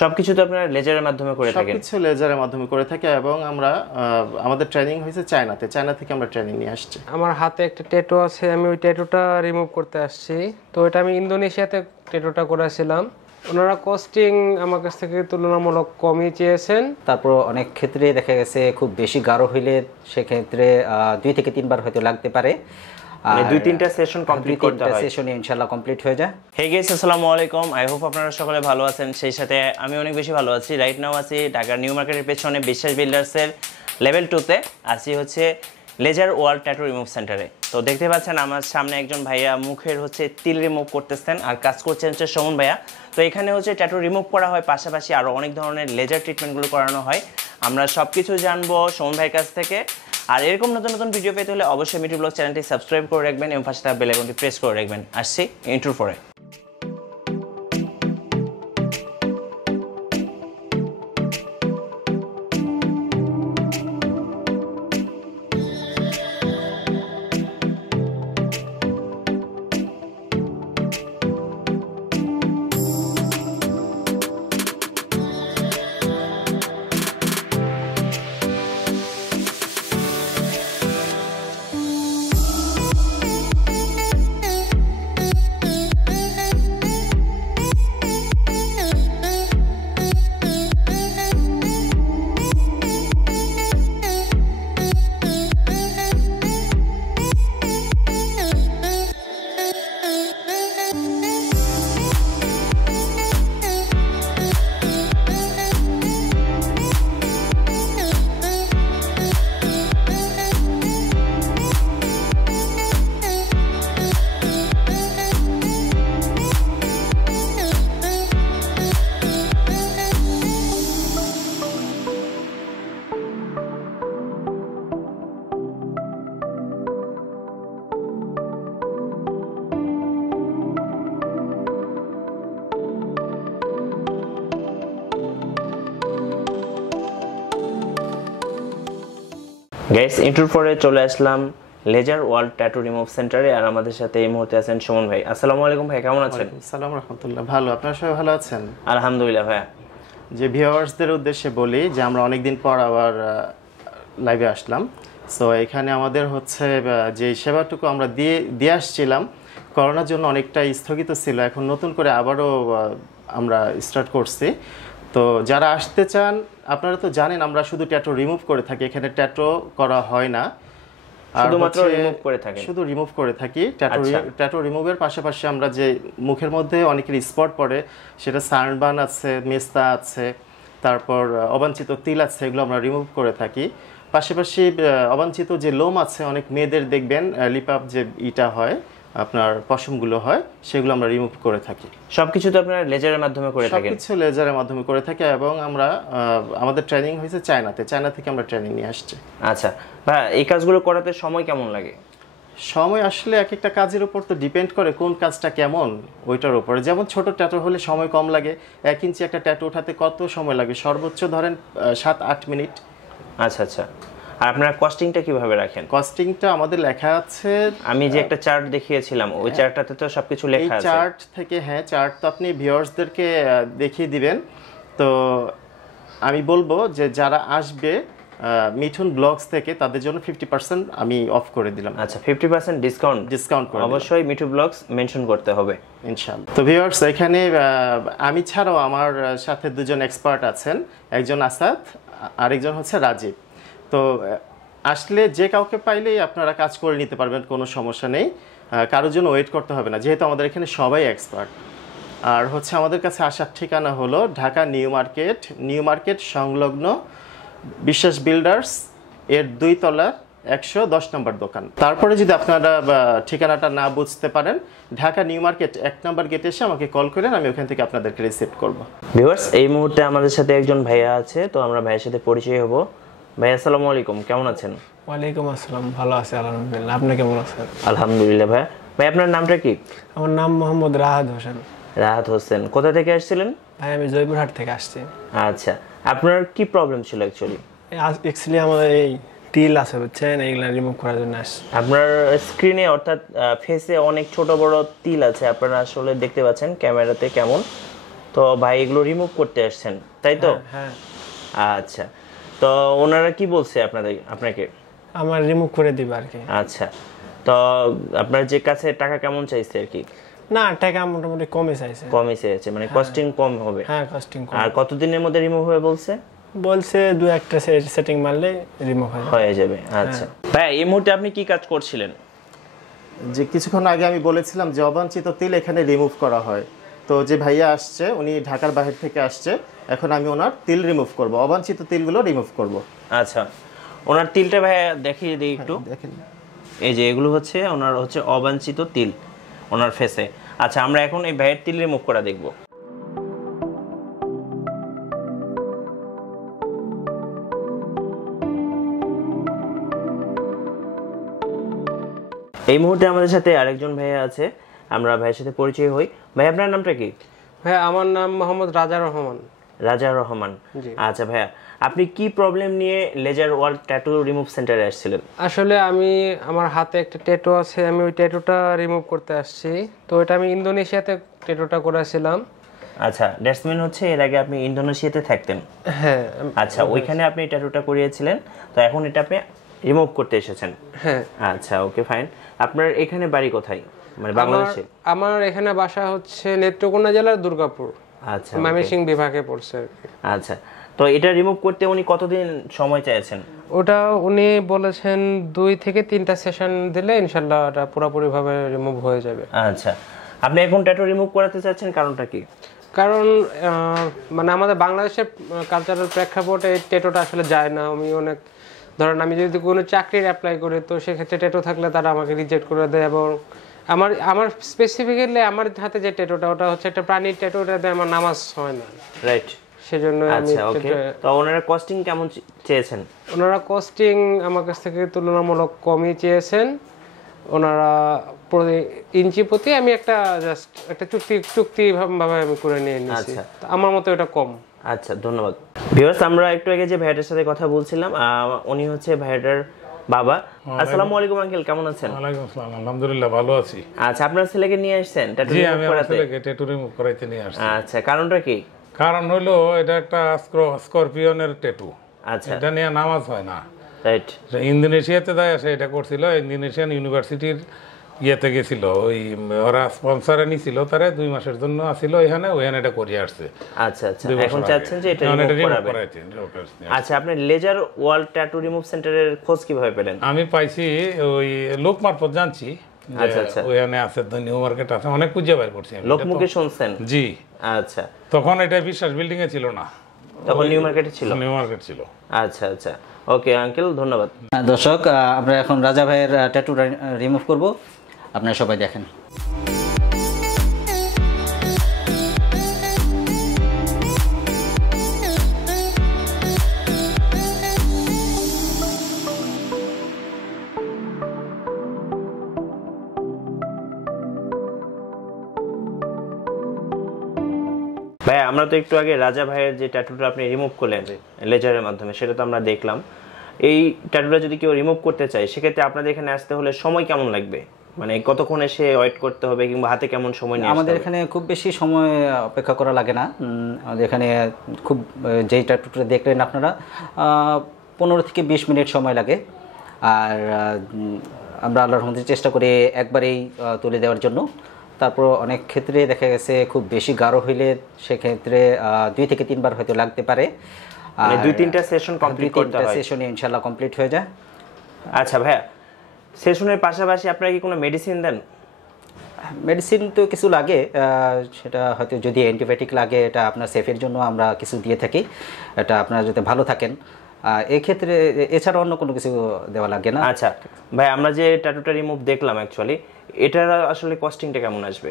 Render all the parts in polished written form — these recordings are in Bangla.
সবকিছু তো আপনারা লেজারের মাধ্যমে করে থাকেন? সবকিছু লেজারের মাধ্যমে করে থাকি এবং আমরা আমাদের ট্রেনিং হয়েছে চায়না থেকে আমরা ট্রেনিং নিয়ে আসছি। আমার হাতে একটা ট্যাটু আছে, আমি ওই ট্যাটুটা রিমুভ করতে আসছি। তো এটা আমি ইন্দোনেশিয়াতে ট্যাটুটা করেছিলাম। ওনারা কস্টিং আমার কাছ থেকে তুলনামূলক কমই চেয়েছেন। তারপর অনেক ক্ষেত্রে দেখা গেছে খুব বেশি গাঢ় হইলে সেক্ষেত্রে 2 থেকে 3 বার হয়তো লাগতে পারে। মানে 2-3টা সেশন কমপ্লিট করতে হয়। সেশনে ইনশাআল্লাহ কমপ্লিট হয়ে যায়। হে গাইস, আসসালামু আলাইকুম। আই হোপ আপনারা সকলে ভালো আছেন। সেই সাথে আমি অনেক বেশি ভালো আছি। রাইট নাও আছি ঢাকার নিউ মার্কেটের পেছনে বিশ্বাস বিল্ডার্সের লেভেল 2-তে আছি, হচ্ছে লেজার ওয়াল ট্যাটু রিমুভ সেন্টারে। তো দেখতে পাচ্ছেন আমার সামনে একজন ভাইয়া মুখের হচ্ছে তিল রিমুভ করতেছেন আর কাজ করছেন হচ্ছে সুমন ভাইয়া। তো এখানে হচ্ছে ট্যাটু রিমুভ করা হয়, পাশাপাশি আরও অনেক ধরনের লেজার ট্রিটমেন্টগুলো করানো হয়। আমরা সব কিছু জানবো সুমন ভাইয়ের কাছ থেকে। আর এরকম নতুন নতুন ভিডিও পেতে হলে অবশ্যই মিঠু ব্লগ চ্যানেলটি সাবস্ক্রাইব করে রাখবেন এবং পাশে থাকা বেল আইকনটি প্রেস করে রাখবেন। আসছি ইন্ট্রোর পরে। গাইস, ইন্ট্রোর পরে চলে আসলাম লেজার ওয়াল ট্যাটু রিমুভ সেন্টারে। আর আমাদের সাথে এই মুহূর্তে আছেন সুমন ভাই। আসসালামু আলাইকুম ভাই, কেমন আছেন? আসসালামু রাহমাতুল্লাহ। ভালো, আপনারা সবাই ভালো আছেন? আলহামদুলিল্লাহ ভাইয়া। যে ভিউয়ার্সদের উদ্দেশ্যে বলি যে আমরা অনেকদিন পর আবার লাইভে আসলাম। সো এখানে আমাদের হচ্ছে যে সেবাটুকু আমরা দিয়ে আসছিলাম, করোনার জন্য অনেকটা স্থগিত ছিল, এখন নতুন করে আবারও আমরা স্টার্ট করছি। তো যারা আসতে চান, আপনারা তো জানেন আমরা শুধু ট্যাটু রিমুভ করে থাকি, এখানে ট্যাটু করা হয় না, শুধুমাত্র রিমুভ করে থাকি। শুধু রিমুভ করে থাকি। ট্যাটু রিমুভের পাশাপাশি আমরা যে মুখের মধ্যে অনেকের স্পট পড়ে, সেটা সানবার্ন আছে, মেস্তা আছে, তারপর অবাঞ্ছিত তিল আছে, এগুলো আমরা রিমুভ করে থাকি। পাশাপাশি অবাঞ্ছিত যে লোম আছে, অনেক মেয়েদের দেখবেন লিপ আপ যে ইটা হয়, আপনার পশমগুলো হয়, সেগুলো আমরা রিমুভ করে থাকি। সবকিছু তো আপনারা লেজারের মাধ্যমে করে থাকেন? সবকিছু লেজারের মাধ্যমে করে থাকি এবং আমরা আমাদের ট্রেনিং হয়েছে চায়না থেকে আমরা ট্রেনিং নিয়ে আসছি। আচ্ছা ভাই, এই কাজগুলো করাতে সময় কেমন লাগে? সময় আসলে এক একটা কাজের উপর তো ডিপেন্ড করে কোন কাজটা কেমন, ওইটার উপরে। যেমন ছোট ট্যাটু হলে সময় কম লাগে, 1 ইঞ্চি একটা ট্যাটু ওঠাতে কত সময় লাগে? সর্বোচ্চ ধরেন 7-8 মিনিট। আচ্ছা আচ্ছা। আর আপনারা কস্টিংটা কিভাবে রাখেন? কস্টিংটা আমাদের লেখা আছে, আমি যে একটা চার্ট দেখিয়েছিলাম ওই চার্টটাতে তো সবকিছু লেখা আছে। এই চার্ট থেকে, হ্যাঁ চার্ট তো আপনি ভিউয়ার্সদেরকে দেখিয়ে দিবেন। তো আমি বলবো যে যারা আসবে মিঠুন ব্লগস থেকে, তাদের জন্য 50% আমি অফ করে দিলাম। আচ্ছা, 50% ডিসকাউন্ট করে অবশ্যই মিঠু ব্লগস মেনশন করতে হবে ইনশাআল্লাহ। তো ভিউয়ার্স, এখানে আমি ছাড়াও আমার সাথে দুজন এক্সপার্ট আছেন, একজন আসাদ, আরেকজন হচ্ছে রাজীব। তো আসলে যে কাউকে পাইলেই আপনারা কাজ করে নিতে পারবেন, কোনো সমস্যা নেই, কারোর জন্য ওয়েট করতে হবে না, যেহেতু আমাদের এখানে সবাই এক্সপার্ট। আর হচ্ছে আমাদের কাছে আসার ঠিকানা হলো ঢাকা নিউ মার্কেট সংলগ্ন বিশ্বাস বিল্ডার্স এর 2 তলা 110 নম্বর দোকান। তারপরে যদি আপনারা ঠিকানাটা না বুঝতে পারেন, ঢাকা নিউ মার্কেট 1 নম্বর গেটে এসে আমাকে কল করেন, আমি ওখান থেকে আপনাদেরকে রিসিভ করব। ভিউয়ার্স, এই মুহূর্তে আমাদের সাথে একজন ভাইয়া আছে, তো আমরা ভাইয়ের সাথে পরিচয় হব। ভাই আসসালামু আলাইকুম, কেমন আছেন? ওয়ালাইকুম আসসালাম, ভালো আছি আলহামদুলিল্লাহ। আপনি কেমন আছেন? আলহামদুলিল্লাহ। ভাই আপনার নামটা কি? আমার নাম মোহাম্মদ রাহাত হোসেন। রাহাত হোসেন, কোথা থেকে আসছিলেন? ভাই আমি জয়পুরহাট থেকে আসছি। আচ্ছা, আপনার কি প্রবলেম ছিল অ্যাকচুয়ালি? অ্যাকচুয়ালি আমাদের এই তিল আছে বুঝছেন, এইগুলা রিমুভ করার জন্য আসছি। আপনার স্ক্রিনে অর্থাৎ ফেসে অনেক ছোট বড় তিল আছে, আপনারা আসলে দেখতে পাচ্ছেন ক্যামেরাতে কেমন। তো তো ভাই এগুলো রিমুভ করতে আসছেন তাই তো? হ্যাঁ। আচ্ছা, তো ওনারা কি বলছে আপনাকে? আমার রিমুভ করে দিবে আর কি। আচ্ছা, তো আপনার যে কাছে টাকা কেমন চাইছে আর কি? না, টাকা মোটামুটি কমই চাইছে। কমই চেয়েছে, মানে কস্টিং কম হবে? হ্যাঁ, কস্টিং কম। আর কতদিনের মধ্যে রিমুভ হবে বলছে? বলছে 2-1টা সেটিং মারলে রিমুভ হয়ে যাবে। আচ্ছা ভাই, এই মুহূর্তে আপনি কি কাজ করছিলেন? যে কিছুক্ষণ আগে আমি বলেছিলাম যে অবাঞ্ছিত তিল এখানে রিমুভ করা হয়। তো যে ভাইয়া আসছে উনি ঢাকার বাইরে থেকে আসছে, এখন আমি ওনার তিল রিমুভ করব, অবাঞ্ছিত তিলগুলো রিমুভ করব। আচ্ছা, ওনার তিলটা ভাই দেখিয়ে দিই একটু। দেখেন, এই যে এগুলো হচ্ছে ওনার হচ্ছে অবাঞ্ছিত তিল ওনার ফেসে। আচ্ছা, আমরা এখন এই ভাইয়ের তিল রিমুভ করা দেখব। এই মুহূর্তে আমাদের সাথে আরেকজন ভাইয়া আছে, আমরা ভাইয়ের সাথে পরিচয় হই। ভাই আপনার নামটা কি? ভাই আমার নাম মোহাম্মদ রাজা রহমান। রাজা রহমান। আচ্ছা ভাইয়া, আপনি কি প্রবলেম নিয়ে লেজার ওয়ার্ল্ড ট্যাটু রিমুভ সেন্টারে আসছিলেন? আসলে আমি আমার হাতে একটা ট্যাটু আছে, আমি ওই ট্যাটুটা রিমুভ করতে আসছি। তো এটা আমি ইন্দোনেশিয়াতে ট্যাটুটা করেছিলাম। আচ্ছা, দ্যাটস মিন হচ্ছে এর আগে আপনি ইন্দোনেশিয়াতে থাকতেন? হ্যাঁ। আচ্ছা, ওইখানে আপনি ট্যাটুটা করিয়েছিলেন, তো এখন এটা আপনি রিমুভ করতে এসেছেন? হ্যাঁ। আচ্ছা, ওকে ফাইন। আপনার এখানে বাড়ি কোথায়, মানে বাংলাদেশে? আমার এখানে বাসা হচ্ছে নেত্রকোনা জেলার দুর্গাপুর। আচ্ছা, ময়মনসিংহ বিভাগে পড়ছে আর কি। আচ্ছা, তো এটা রিমুভ করতে উনি কতদিন সময় চাইছেন? ওটা উনি বলেছেন 2 থেকে 3টা সেশন দিলে ইনশাআল্লাহ এটা পুরোপুরি ভাবে রিমুভ হয়ে যাবে। আচ্ছা, আপনি এখন ট্যাটু রিমুভ করাতে চাচ্ছেন, কারণটা কি? কারণ মানে আমাদের বাংলাদেশের কালচারাল প্রেক্ষাপটে এই ট্যাটুটা আসলে যায় না। আমি যদি কোনো চাকরির অ্যাপ্লাই করি, তো সেক্ষেত্রে ট্যাটু থাকলে তারা আমাকে রিজেক্ট করে দেয়। এবং আমার স্পেসিফিক্যালি আমার হাতে যে ট্যাটুটা, ওটা হচ্ছে একটা প্রাণীর ট্যাটু, ওটাতে আমার নামাজ হয় না, রাইট? সেজন্য আমি। আচ্ছা, ওকে। তো ওনারা কস্টিং কেমন চেয়েছেন? ওনারা কস্টিং আমার কাছ থেকে তুলনামূলক কমই চেয়েছেন। ওনারা প্রতি ইঞ্চি প্রতি আমি একটা জাস্ট একটা চুক্তি ভাবে আমি করে নিয়ে নিয়েছি। আমার মতে এটা কম। আচ্ছা, ধন্যবাদ। ভিউয়ার্স, আমরা একটু আগে যে ভাইয়াটার সাথে কথা বলছিলাম, উনি হচ্ছে ভাইয়াটার বাবা। আসসালামু আলাইকুম আঙ্কেল, কেমন আছেন? ওয়ালাইকুম আসসালাম, আলহামদুলিল্লাহ ভালো আছি। আচ্ছা, আপনার ছেলেকে নিয়ে আসছেন ট্যাটু জি, রিমুভ আমি আমার করাতে? ছেলেকে ট্যাটু রিমুভ করাইতে নিয়ে আসছি। আচ্ছা, কারণটা কি? কারণ হলো এটা একটা স্করপিয়নের ট্যাটু। আচ্ছা, এটা নিয়ে নামাজ হয় না। রাইট। ইন্দোনেশিয়াতে যায় আসে এটা করছিল, ইন্দোনেশিয়ান ইউনিভার্সিটির ইয়েতে গেছিল, ওই ওরা স্পন্সরে নিছিল, তারা 2 মাসের জন্য আসছিল ওইখানে এটা করিয়ে আসছে। আচ্ছা আচ্ছা, এখন চাচ্ছেন যে এটা রিমুভ করাবেন? আচ্ছা, আপনি লেজার ওয়ার্ল্ড ট্যাটু রিমুভ সেন্টারের খোঁজ কিভাবে পেলেন? আমি পাইছি ওই লোক মারফত জানছি। আচ্ছা আচ্ছা, ওইখানে আছে, নিউ মার্কেট আছে, অনেক খুঁজে বাইর করছি। লোক মুখে শুনছেন? জি। আচ্ছা, তখন এটা বিশ্বাস বিল্ডিং এ ছিল না, তখন নিউ মার্কেটে ছিল? নিউ মার্কেট ছিল। আচ্ছা আচ্ছা, ওকে আঙ্কেল, ধন্যবাদ। দর্শক, আমরা এখন রাজা ভাইয়ের ট্যাটু রিমুভ করব, আপনারা সবাই দেখেন। ভাই, আমরা তো একটু আগে রাজা ভাইয়ের যে ট্যাটুটা আপনি রিমুভ করলেন লেজারের মাধ্যমে, সেটা তো আমরা দেখলাম। এই ট্যাটুটা যদি কেউ রিমুভ করতে চায়, সেক্ষেত্রে আপনাদের এখানে আসতে হলে সময় কেমন লাগবে? মানে কতক্ষণ এসে ওয়েট করতে হবে, কিংবা হাতে কেমন সময় নিয়ে আসতে হবে? আমাদের এখানে খুব বেশি সময় অপেক্ষা করা লাগে না। আমাদের এখানে খুব যেই ট্যাটুটা দেখলেন আপনারা, 15 থেকে 20 মিনিট সময় লাগে। আর আমরা আল্লাহর রহমতে চেষ্টা করি একবারেই তুলে দেওয়ার জন্য। তারপর অনেক ক্ষেত্রে দেখা গেছে খুব বেশি গাঢ় হইলে সেক্ষেত্রে 2 থেকে 3 বার হয়তো লাগতে পারে। মানে 2-3টা সেশন কমপ্লিট করতে হয়? সেশনে ইনশাআল্লাহ কমপ্লিট হয়ে যায়। আচ্ছা ভাইয়া, সেশনের পাশাপাশি আপনারা কি কোনো মেডিসিন দেন? মেডিসিন তো কিছু লাগে, সেটা হয়তো যদি অ্যান্টিবায়োটিক লাগে, এটা আপনার সেফের জন্য আমরা কিছু দিয়ে থাকি, এটা আপনারা যাতে ভালো থাকেন। এই ক্ষেত্রে এছাড়া অন্য কোনো কিছু দেওয়া লাগে না। আচ্ছা ভাই, আমরা যে ট্যাটুটা রিমুভ দেখলাম, অ্যাকচুয়ালি এটার আসলে কস্টিংটা কেমন আসবে?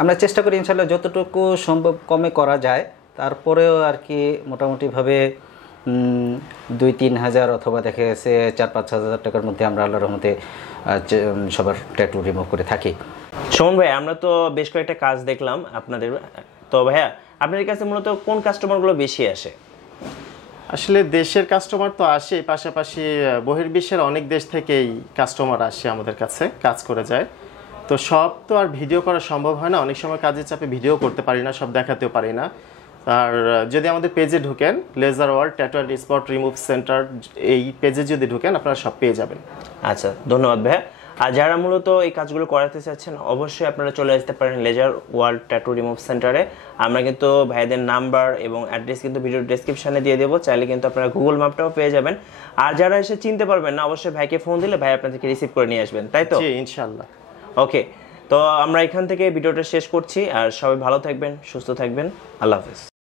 আমরা চেষ্টা করি ইনশাআল্লাহ যতটুকু সম্ভব কমে করা যায়। তারপরেও আর কি মোটামুটিভাবে 2-3 হাজার অথবা দেখা গেছে 4-5 হাজার টাকার মধ্যে আমরা আল্লাহর রহমতে সবার ট্যাটু রিমুভ করে থাকি। শোন ভাই, আমরা তো বেশ কয়েকটা কাজ দেখলাম আপনাদের। তো ভাইয়া, আপনাদের কাছে মূলত কোন কাস্টমারগুলো বেশি আসে? আসলে দেশের কাস্টমার তো আসে, পাশাপাশি বহির্বিশ্বের অনেক দেশ থেকেই কাস্টমার আসে আমাদের কাছে, কাজ করে যায়। তো সব তো আর ভিডিও করা সম্ভব হয় না, অনেক সময় কাজের চাপে ভিডিও করতে পারি না, সব দেখাতেও পারি না। আর যদি আমাদের পেজে ঢুকেন, laser world tattoo and spot remove centre, এই পেজে যদি ঢুকেন আপনারা সব পেয়ে যাবেন। আচ্ছা, ধন্যবাদ ভাইয়া। আর যারা মূলত এই কাজগুলো করাতে চাচ্ছেন অবশ্যই আপনারা চলে আসতে পারেন লেজার ওয়ার্ল্ড ট্যাটু রিমুভ সেন্টারে। আমরা কিন্তু ভাইদের নাম্বার এবং অ্যাড্রেস কিন্তু ভিডিও ডেসক্রিপশনে দিয়ে দেবো, চাইলে কিন্তু আপনারা গুগল ম্যাপটাও পেয়ে যাবেন। আর যারা এসে চিনতে পারবেন না, অবশ্যই ভাইকে ফোন দিলে ভাই আপনাদেরকে রিসিভ করে নিয়ে আসবেন, তাই তো? জি, ইনশাআল্লাহ। ওকে, তো আমরা এখান থেকে ভিডিওটা শেষ করছি। আর সবাই ভালো থাকবেন, সুস্থ থাকবেন। আল্লাহ হাফেজ।